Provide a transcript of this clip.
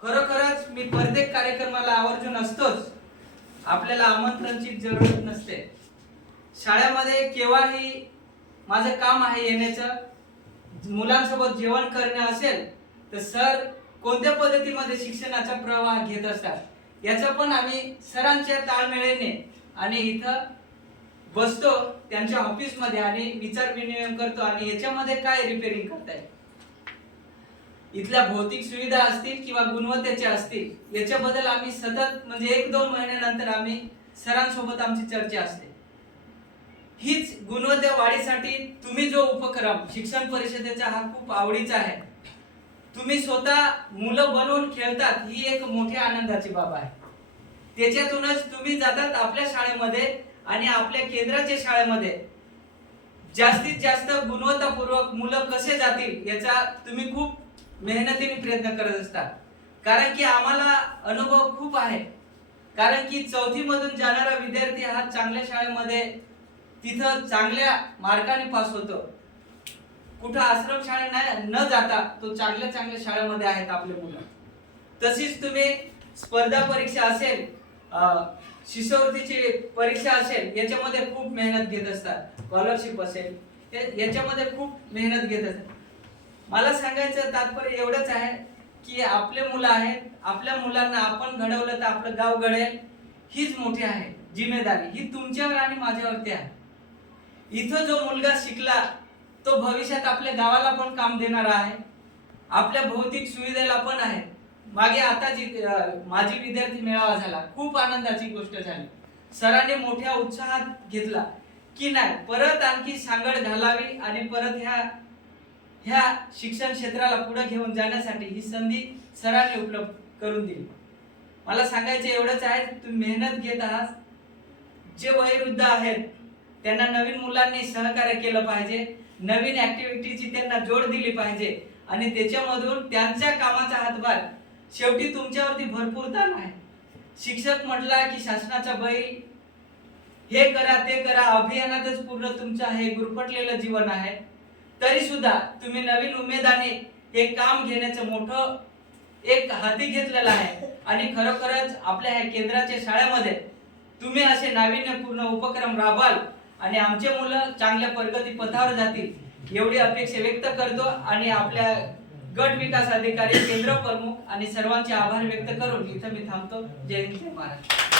खरोखरच मी प्रत्येक कार्यक्रमाला आवर्जून असतोच. आपल्याला आमंत्रणाची जरूरत नसते. शाळेमध्ये केव्हाही माझं काम आहे येण्याचं. मुलांसोबत जेवण करणे असेल तर सर कोणत्या पद्धतीमध्ये शिक्षणाचा प्रवाह घेत असतात याचं पण आम्ही सरांच्या ताळमेळाने आणि इथं बसतो त्यांच्या ऑफिस मध्ये आणि विचार विनिमय करतो आणि याच्यामध्ये काय रिपेअरिंग करताय, इथल्या भौतिक सुविधा असतील किंवा गुणवत्तेच्या असतील याच्याबद्दल आम्ही सतत म्हणजे 1-2 महिन्यानंतर आम्ही सरांसोबत आमची चर्चा असते. हीच गुणवत्ता वाढीसाठी तुम्ही जो उपक्रम शिक्षण परिषदेचा हा खूप आवडीचा आहे. तुम्ही स्वतः मुलं बनवून खेळतात ही एक मोठी आनंदाची बाब आहे. त्याच्यातूनच तुम्ही जातात आपल्या शाळेमध्ये आणि आपल्या केंद्राच्या शाळेमध्ये जास्तीत जास्त गुणवत्तापूर्वक मुलं कसे जातील याचा तुम्ही खूप मेहनतीने प्रयत्न करत असतात. कारण की आम्हाला अनुभव खूप आहे. कारण की 4थी मधून जाणारा विद्यार्थी हा चांगल्या शाळेमध्ये तिथं चांगल्या मार्काने पास होतो. कुठं आश्रम शाळेत न जाता तो चांगल्या शाळेमध्ये आहेत आपले मुलं. तशीच तुम्ही स्पर्धा परीक्षा असेल, शिष्यवृत्तीची परीक्षा असेल याच्यामध्ये खूप मेहनत घेत असतात. स्कॉलरशिप असेल याच्यामध्ये खूप मेहनत घेत असतात. मला सांगायचं तात्पर्य एवढंच आहे की आपले मुलं आहेत, आपल्या मुलांना आपण घडवलं तर आपलं गाव घडेल. हीच मोठी आहे जिम्मेदारी, ही तुमच्यावर आणि माझ्यावरती आहे. इथं जो मुलगा शिकला तो भविष्यात आपल्या गावाला पण काम देणारा आहे, आपल्या भौतिक सुविधेला पण आहे. मागे आता माझी विद्यार्थी मेळावा झाला, खूप आनंदाची गोष्ट झाली. सरांनी मोठ्या उत्साहात घेतला की नाही परत आणखी सांगड घालावी आणि परत ह्या शिक्षण क्षेत्राला पुढे घेऊन जाण्यासाठी ही संधी सरांनी उपलब्ध करून दिली. मला सांगायचं एवढंच आहे, तुम्ही मेहनत घेत आहात. जे वयोवृद्ध आहेत त्यांना नवीन मुलांनी सहकार्य केलं पाहिजे, नवीन ऍक्टिव्हिटीची त्यांना जोड दिली पाहिजे आणि त्याच्यामधून त्यांच्या कामाचा हातभार शेवटी तुमच्यावरती भरपूर ताण आहे. शिक्षक म्हटला की शासनाचा बैल, हे करा ते करा अभियानातच पूर्ण तुमचं हे गुरफटलेलं जीवन आहे. तरी सुद्धा तुम्ही नवीन उमेदाने हे काम घेण्याचं मोठं एक हाती घेतलेलं आहे आणि खरोखरच आपल्या ह्या केंद्राच्या शाळेमध्ये तुम्ही असे नाविन्यपूर्ण उपक्रम राबवाल आणि आमचे मुलं चांगल्या प्रगती पथावर जातील एवढी अपेक्षा व्यक्त करतो आणि आपल्या गट विकास अधिकारी, केंद्र प्रमुख आणि सर्वांचे आभार व्यक्त करून इथं मी थांबतो. जय हिंद, जय महाराष्ट्र.